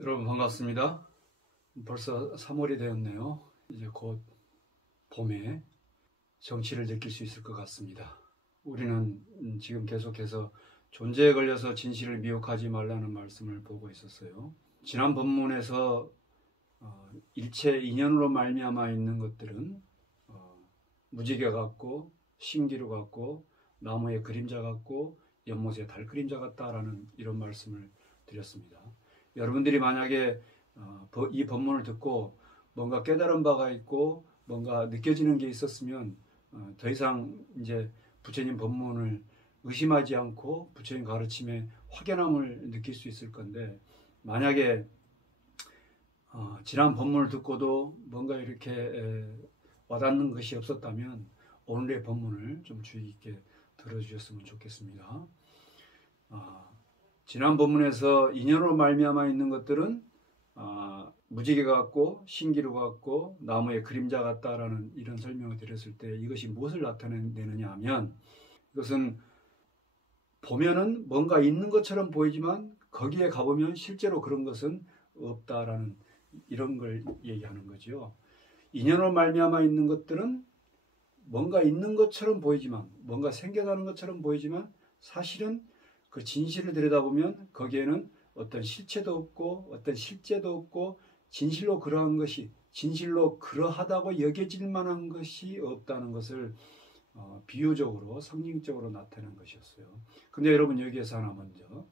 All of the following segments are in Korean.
여러분 반갑습니다. 벌써 3월이 되었네요. 이제 곧 봄에 정취를 느낄 수 있을 것 같습니다. 우리는 지금 계속해서 존재에 걸려서 진실을 미혹하지 말라는 말씀을 보고 있었어요. 지난 본문에서 일체 인연으로 말미암아 있는 것들은 무지개 같고 신기루 같고 나무의 그림자 같고 연못의 달 그림자 같다라는 이런 말씀을 드렸습니다. 여러분들이 만약에 이 본문을 듣고 뭔가 깨달은 바가 있고 뭔가 느껴지는 게 있었으면 더 이상 이제 부처님 본문을 의심하지 않고 부처님 가르침에 확연함을 느낄 수 있을 건데, 만약에 지난 본문을 듣고도 뭔가 이렇게 와닿는 것이 없었다면 오늘의 본문을 좀 주의 깊게 들어주셨으면 좋겠습니다. 지난 본문에서 인연으로 말미암아 있는 것들은 무지개 같고 신기루 같고 나무의 그림자 같다라는 이런 설명을 드렸을 때 이것이 무엇을 나타내느냐 하면, 이것은 보면은 뭔가 있는 것처럼 보이지만 거기에 가보면 실제로 그런 것은 없다라는 이런 걸 얘기하는 거죠. 인연으로 말미암아 있는 것들은 뭔가 있는 것처럼 보이지만, 뭔가 생겨나는 것처럼 보이지만 사실은 그 진실을 들여다보면 거기에는 어떤 실체도 없고 어떤 실제도 없고 진실로 그러한 것이, 진실로 그러하다고 여겨질 만한 것이 없다는 것을 비유적으로 상징적으로 나타낸 것이었어요. 근데 여러분, 여기에서 하나 먼저,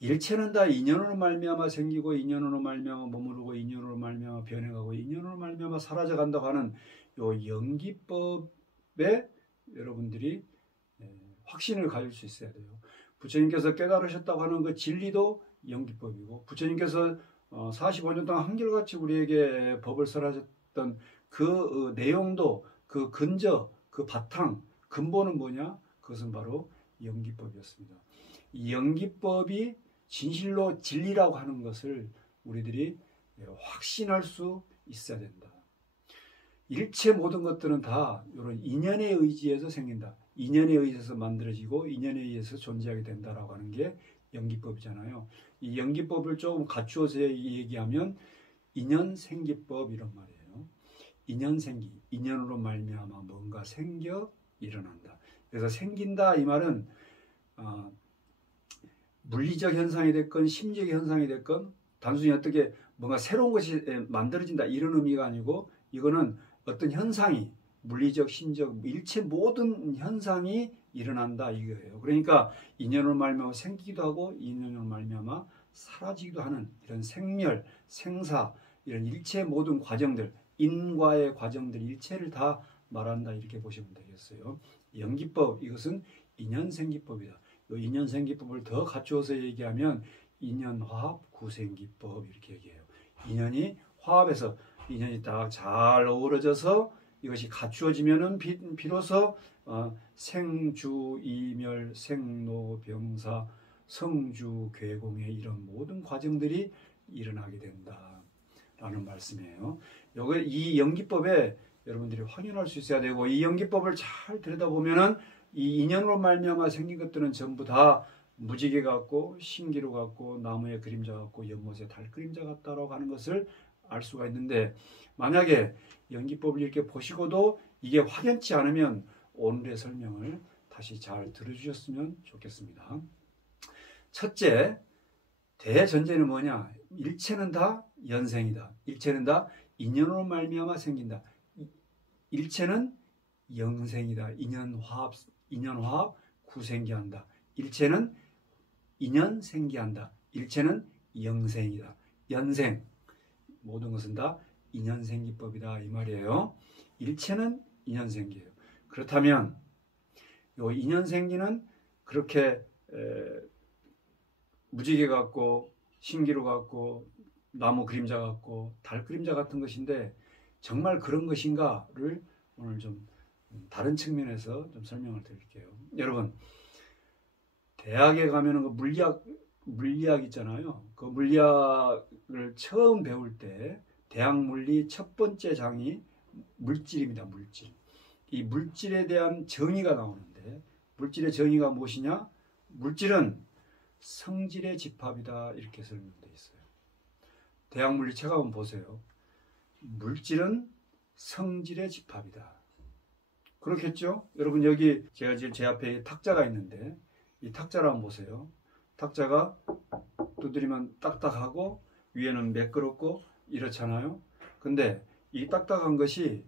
일체는 다 인연으로 말미암아 생기고 인연으로 말미암아 머무르고 인연으로 말미암아 변해가고 인연으로 말미암아 사라져간다고 하는 요 연기법에 여러분들이 확신을 가질 수 있어야 돼요. 부처님께서 깨달으셨다고 하는 그 진리도 연기법이고, 부처님께서 45년 동안 한결같이 우리에게 법을 설하셨던 그 내용도, 그 근저, 그 바탕, 근본은 뭐냐? 그것은 바로 연기법이었습니다. 이 연기법이 진실로 진리라고 하는 것을 우리들이 확신할 수 있어야 된다. 일체 모든 것들은 다 이런 인연에 의지해서 생긴다. 인연에 의해서 만들어지고 인연에 의해서 존재하게 된다라고 하는 게 연기법이잖아요. 이 연기법을 조금 갖추어서 얘기하면 인연생기법 이런 말이에요. 인연생기, 인연으로 말미암아 뭔가 생겨 일어난다. 그래서 생긴다 이 말은 물리적 현상이 됐건 심리적 현상이 됐건 단순히 어떻게 뭔가 새로운 것이 만들어진다 이런 의미가 아니고, 이거는 어떤 현상이, 물리적, 심적, 일체 모든 현상이 일어난다 이거예요. 그러니까 인연으로 말미암아 생기기도 하고 인연으로 말미암아 사라지기도 하는 이런 생멸, 생사, 이런 일체 모든 과정들, 인과의 과정들 일체를 다 말한다 이렇게 보시면 되겠어요. 연기법, 이것은 인연생기법이다. 이 인연생기법을 더 갖추어서 얘기하면 인연화합 구생기법 이렇게 얘기해요. 인연이 화합해서 인연이 딱 잘 어우러져서 이것이 갖추어지면은 비로소 생주 이멸 생로 병사 성주 괴공의 이런 모든 과정들이 일어나게 된다라는 말씀이에요. 이 연기법에 여러분들이 확인할 수 있어야 되고, 이 연기법을 잘 들여다보면은 이 인연으로 말미암아 생긴 것들은 전부 다 무지개 같고 신기루 같고 나무의 그림자 같고 연못의 달 그림자 같다라고 하는 것을 알 수가 있는데, 만약에 연기법을 이렇게 보시고도 이게 확연치 않으면 오늘의 설명을 다시 잘 들어주셨으면 좋겠습니다. 첫째, 대전제는 뭐냐? 일체는 다 연생이다. 일체는 다 인연으로 말미암아 생긴다. 일체는 영생이다. 인연화합 구생기한다. 일체는 인연 생기한다. 일체는 영생이다. 연생, 모든 것은 다 인연생기법이다 이 말이에요. 일체는 인연생기예요. 그렇다면 이 인연생기는 그렇게 무지개 같고 신기루 같고 나무 그림자 같고 달 그림자 같은 것인데, 정말 그런 것인가를 오늘 좀 다른 측면에서 좀 설명을 드릴게요. 여러분, 대학에 가면은 그 물리학 있잖아요. 그 물리학을 처음 배울 때 대학 물리 첫 번째 장이 물질입니다. 물질. 이 물질에 대한 정의가 나오는데, 물질의 정의가 무엇이냐? 물질은 성질의 집합이다 이렇게 설명되어 있어요. 대학물리 책 한번 보세요. 물질은 성질의 집합이다. 그렇겠죠? 여러분 여기 제가 지금 제 앞에 탁자가 있는데 이 탁자를 한번 보세요. 탁자가 두드리면 딱딱하고 위에는 매끄럽고 이렇잖아요. 근데 이 딱딱한 것을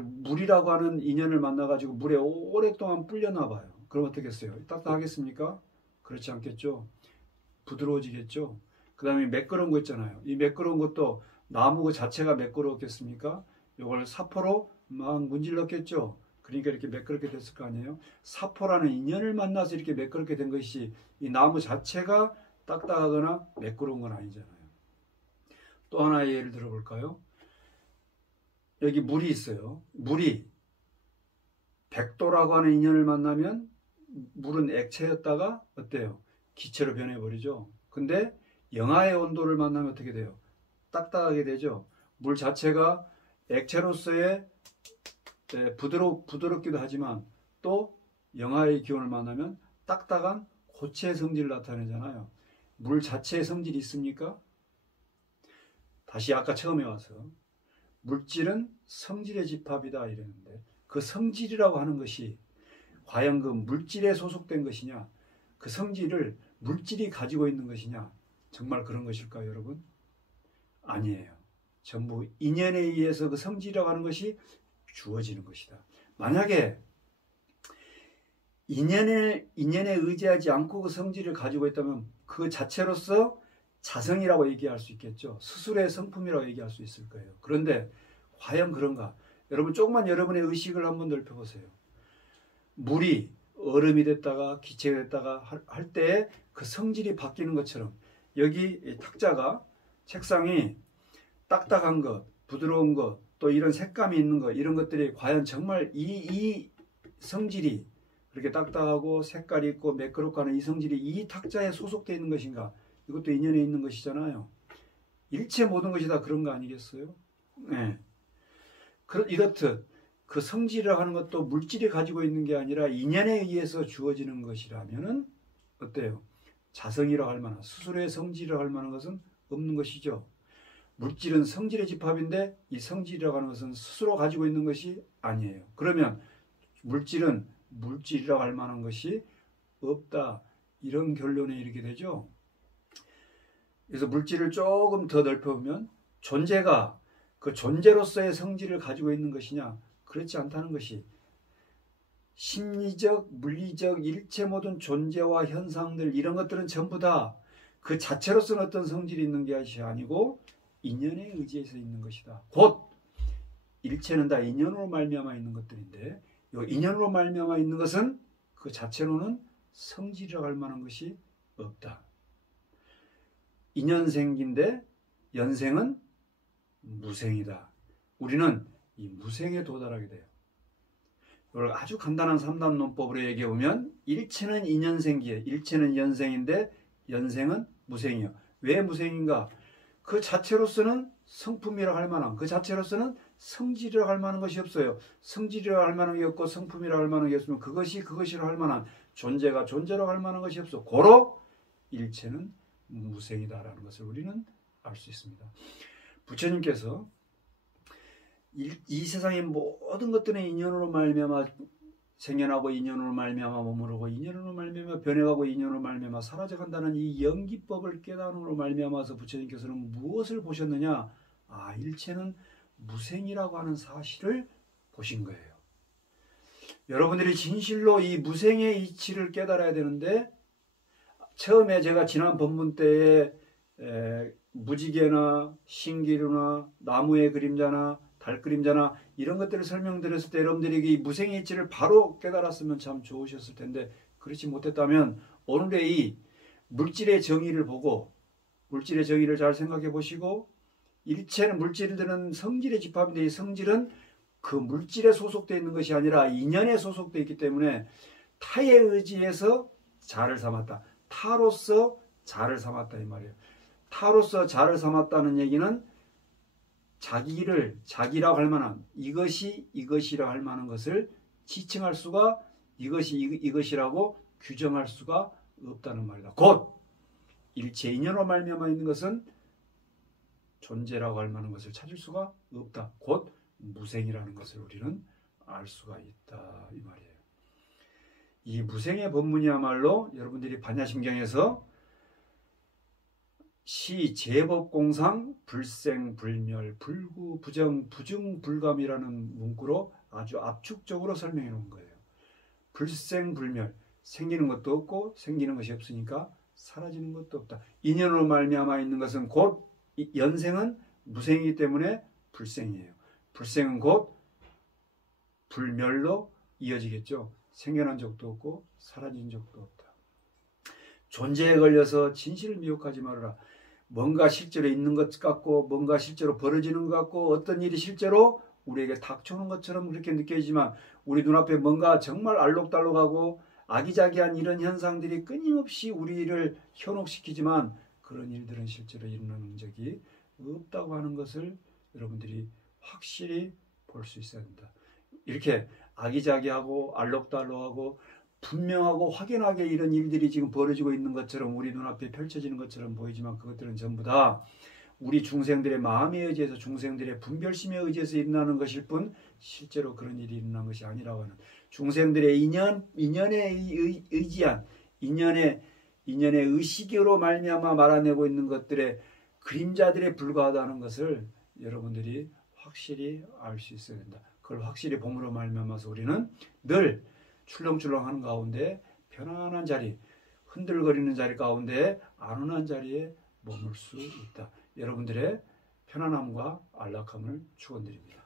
물이라고 하는 인연을 만나가지고 물에 오랫동안 불려놔 봐요. 그럼 어떻겠어요? 딱딱하겠습니까? 그렇지 않겠죠? 부드러워지겠죠? 그 다음에 매끄러운 거 있잖아요. 이 매끄러운 것도 나무 그 자체가 매끄러웠겠습니까? 이걸 사포로 막 문질렀겠죠? 그러니까 이렇게 매끄럽게 됐을 거 아니에요? 사포라는 인연을 만나서 이렇게 매끄럽게 된 것이 이 나무 자체가 딱딱하거나 매끄러운 건 아니잖아요. 또 하나의 예를 들어볼까요? 여기 물이 있어요. 물이 100도라고 하는 인연을 만나면 물은 액체였다가 어때요? 기체로 변해버리죠. 근데 영하의 온도를 만나면 어떻게 돼요? 딱딱하게 되죠. 물 자체가 액체로서의 부드럽기도 하지만 또 영하의 기온을 만나면 딱딱한 고체의 성질을 나타내잖아요. 물 자체의 성질이 있습니까? 다시 아까 처음에 와서 물질은 성질의 집합이다 이랬는데 그 성질이라고 하는 것이 과연 그 물질에 소속된 것이냐, 그 성질을 물질이 가지고 있는 것이냐, 정말 그런 것일까요, 여러분? 아니에요. 전부 인연에 의해서 그 성질이라고 하는 것이 주어지는 것이다. 만약에 인연에 의지하지 않고 그 성질을 가지고 있다면 그 자체로서 자성이라고 얘기할 수 있겠죠. 스스로의 성품이라고 얘기할 수 있을 거예요. 그런데 과연 그런가? 여러분 조금만 여러분의 의식을 한번 넓혀보세요. 물이 얼음이 됐다가 기체가 됐다가 할 때 그 성질이 바뀌는 것처럼 여기 탁자가 책상이 딱딱한 것, 부드러운 것, 또 이런 색감이 있는 것, 이런 것들이 과연 정말 이 성질이 그렇게 딱딱하고 색깔이 있고 매끄럽고 하는 이 성질이 이 탁자에 소속되어 있는 것인가? 이것도 인연에 있는 것이잖아요. 일체 모든 것이 다 그런 거 아니겠어요? 네. 이렇듯 그 성질이라고 하는 것도 물질이 가지고 있는 게 아니라 인연에 의해서 주어지는 것이라면은 어때요? 자성이라고 할 만한, 스스로의 성질이라고 할 만한 것은 없는 것이죠. 물질은 성질의 집합인데 이 성질이라고 하는 것은 스스로 가지고 있는 것이 아니에요. 그러면 물질은 물질이라고 할 만한 것이 없다. 이런 결론에 이르게 되죠. 그래서 물질을 조금 더 넓혀보면 존재가 그 존재로서의 성질을 가지고 있는 것이냐? 그렇지 않다는 것이 심리적, 물리적, 일체 모든 존재와 현상들 이런 것들은 전부 다 그 자체로서는 어떤 성질이 있는 것이 아니고 인연에 의지해서 있는 것이다. 곧 일체는 다 인연으로 말미암아 있는 것들인데 이 인연으로 말미암아 있는 것은 그 자체로는 성질이라고 할 만한 것이 없다. 인연생기인데 연생은 무생이다. 우리는 이 무생에 도달하게 돼요. 이걸 아주 간단한 3단 논법으로 얘기해 보면 일체는 인연생기에 일체는 연생인데 연생은 무생이요. 왜 무생인가? 그 자체로서는 성품이라고 할 만한, 그 자체로서는 성질이라고 할 만한 것이 없어요. 성질이라고 할 만한 게 없고 성품이라고 할 만한 게 없으면 그것이 그것이라고 할 만한, 존재가 존재라고 할 만한 것이 없어. 고로 일체는 무생이다라는 것을 우리는 알 수 있습니다. 부처님께서 이 세상의 모든 것들은 인연으로 말미암아 생겨나고 인연으로 말미암아 머무르고 인연으로 말미암아 변해가고 인연으로 말미암아 사라져간다는 이 연기법을 깨달음으로 말미암아서 부처님께서는 무엇을 보셨느냐? 아, 일체는 무생이라고 하는 사실을 보신 거예요. 여러분들이 진실로 이 무생의 이치를 깨달아야 되는데 처음에 제가 지난 본문 때에 무지개나 신기루나 나무의 그림자나 달 그림자나 이런 것들을 설명드렸을 때 여러분들이 이 무생의 이치를 바로 깨달았으면 참 좋으셨을 텐데 그렇지 못했다면 오늘의 이 물질의 정의를 보고 물질의 정의를 잘 생각해 보시고 일체는 물질들은 성질의 집합인데 이 성질은 그 물질에 소속되어 있는 것이 아니라 인연에 소속되어 있기 때문에 타에 의지해서 자를 삼았다. 타로서 자를 삼았다 이 말이에요. 타로서 자를 삼았다는 얘기는 자기를 자기라고 할 만한 이것이 이것이라고 할 만한 것을 지칭할 수가 이것이 이것이라고 규정할 수가 없다는 말이다. 곧 일체 인연으로 말미암아 있는 것은 존재라고 할 만한 것을 찾을 수가 없다. 곧 무생이라는 것을 우리는 알 수가 있다 이 말이에요. 이 무생의 법문이야말로 여러분들이 반야심경에서 시제법공상 불생불멸 불구부정 부중불감이라는 문구로 아주 압축적으로 설명해 놓은 거예요. 불생불멸, 생기는 것도 없고 생기는 것이 없으니까 사라지는 것도 없다. 인연으로 말미암아 있는 것은 곧 연생은 무생이기 때문에 불생이에요. 불생은 곧 불멸로 이어지겠죠. 생겨난 적도 없고 사라진 적도 없다. 존재에 걸려서 진실을 미혹하지 말아라. 뭔가 실제로 있는 것 같고 뭔가 실제로 벌어지는 것 같고 어떤 일이 실제로 우리에게 닥쳐오는 것처럼 그렇게 느껴지지만 우리 눈앞에 뭔가 정말 알록달록하고 아기자기한 이런 현상들이 끊임없이 우리를 현혹시키지만 그런 일들은 실제로 일어나는 적이 없다고 하는 것을 여러분들이 확실히 볼 수 있어야 된다. 이렇게 아기자기하고 알록달록하고 분명하고 확연하게 이런 일들이 지금 벌어지고 있는 것처럼 우리 눈앞에 펼쳐지는 것처럼 보이지만 그것들은 전부 다 우리 중생들의 마음에 의지해서 중생들의 분별심에 의지해서 일어나는 것일 뿐 실제로 그런 일이 일어난 것이 아니라고 하는 중생들의 인연에 의지한 인연의 의식으로 말미암아 말아내고 있는 것들의 그림자들에 불과하다는 것을 여러분들이 확실히 알 수 있어야 된다. 그걸 확실히 봄으로 말미암아서 우리는 늘 출렁출렁하는 가운데 편안한 자리, 흔들거리는 자리 가운데 안온한 자리에 머물 수 있다. 여러분들의 편안함과 안락함을 축원드립니다.